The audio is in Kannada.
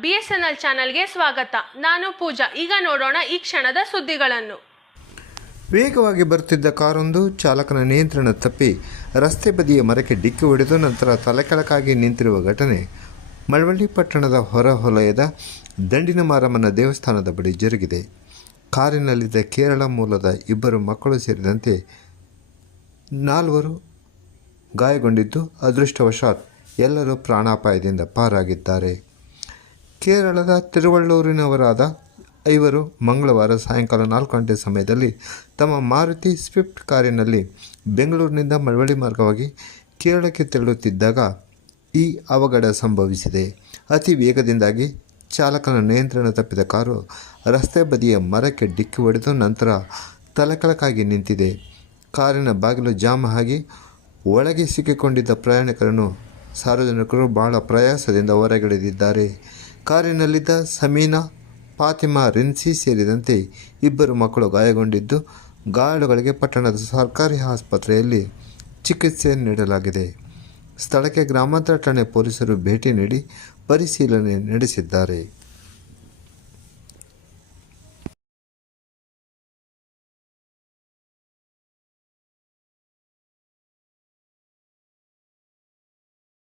ಬಿ ಎಸ್ ಎನ್ ಎಲ್ ಚಾನಲ್ಗೆ ಸ್ವಾಗತ. ನಾನು ಪೂಜಾ. ಈಗ ನೋಡೋಣ ಈ ಕ್ಷಣದ ಸುದ್ದಿಗಳನ್ನು. ವೇಗವಾಗಿ ಬರುತ್ತಿದ್ದ ಕಾರೊಂದು ಚಾಲಕನ ನಿಯಂತ್ರಣ ತಪ್ಪಿ ರಸ್ತೆ ಬದಿಯ ಮರಕ್ಕೆ ಡಿಕ್ಕಿ ಹೊಡೆದು ನಂತರ ತಲೆಕೆಳಕಾಗಿ ನಿಂತಿರುವ ಘಟನೆ. ಮಳವಳ್ಳಿ ಪಟ್ಟಣದ ಹೊರವಲಯದ ದಂಡಿನ ಮಾರಮ್ಮನ ದೇವಸ್ಥಾನದ ಬಳಿ ಜರುಗಿದೆ. ಕಾರಿನಲ್ಲಿದ್ದ ಕೇರಳ ಮೂಲದ ಇಬ್ಬರು ಮಕ್ಕಳು ಸೇರಿದಂತೆ ನಾಲ್ವರು ಗಾಯಗೊಂಡಿದ್ದು ಅದೃಷ್ಟವಶಾತ್ ಎಲ್ಲರೂ ಪ್ರಾಣಾಪಾಯದಿಂದ ಪಾರಾಗಿದ್ದಾರೆ. ಕೇರಳದ ತಿರುವಳ್ಳೂರಿನವರಾದ ಐವರು ಮಂಗಳವಾರ ಸಾಯಂಕಾಲ ನಾಲ್ಕು ಗಂಟೆ ಸಮಯದಲ್ಲಿ ತಮ್ಮ ಮಾರುತಿ ಸ್ವಿಫ್ಟ್ ಕಾರಿನಲ್ಲಿ ಬೆಂಗಳೂರಿನಿಂದ ಮಳವಳ್ಳಿ ಮಾರ್ಗವಾಗಿ ಕೇರಳಕ್ಕೆ ತೆರಳುತ್ತಿದ್ದಾಗ ಈ ಅವಘಡ ಸಂಭವಿಸಿದೆ. ಅತಿ ವೇಗದಿಂದಾಗಿ ಚಾಲಕನ ನಿಯಂತ್ರಣ ತಪ್ಪಿದ ಕಾರು ರಸ್ತೆ ಬದಿಯ ಮರಕ್ಕೆ ಡಿಕ್ಕಿ ಹೊಡೆದು ನಂತರ ತಲೆಕಳಕಾಗಿ ನಿಂತಿದೆ. ಕಾರಿನ ಬಾಗಿಲು ಜಾಮ್ ಆಗಿ ಒಳಗೆ ಸಿಕ್ಕಿಕೊಂಡಿದ್ದ ಪ್ರಯಾಣಿಕರನ್ನು ಸಾರ್ವಜನಿಕರು ಬಹಳ ಪ್ರಯಾಸದಿಂದ ಹೊರಗಿಳಿದಿದ್ದಾರೆ. ಕಾರಿನಲ್ಲಿದ್ದ ಸಮೀನಾ, ಫಾತಿಮಾ, ರಿನ್ಸಿ ಸೇರಿದಂತೆ ಇಬ್ಬರು ಮಕ್ಕಳು ಗಾಯಗೊಂಡಿದ್ದು, ಗಾಯಾಳುಗಳಿಗೆ ಪಟ್ಟಣದ ಸರ್ಕಾರಿ ಆಸ್ಪತ್ರೆಯಲ್ಲಿ ಚಿಕಿತ್ಸೆ ನೀಡಲಾಗಿದೆ. ಸ್ಥಳಕ್ಕೆ ಗ್ರಾಮಾಂತರ ಠಾಣೆ ಪೊಲೀಸರು ಭೇಟಿ ನೀಡಿ ಪರಿಶೀಲನೆ ನಡೆಸಿದ್ದಾರೆ.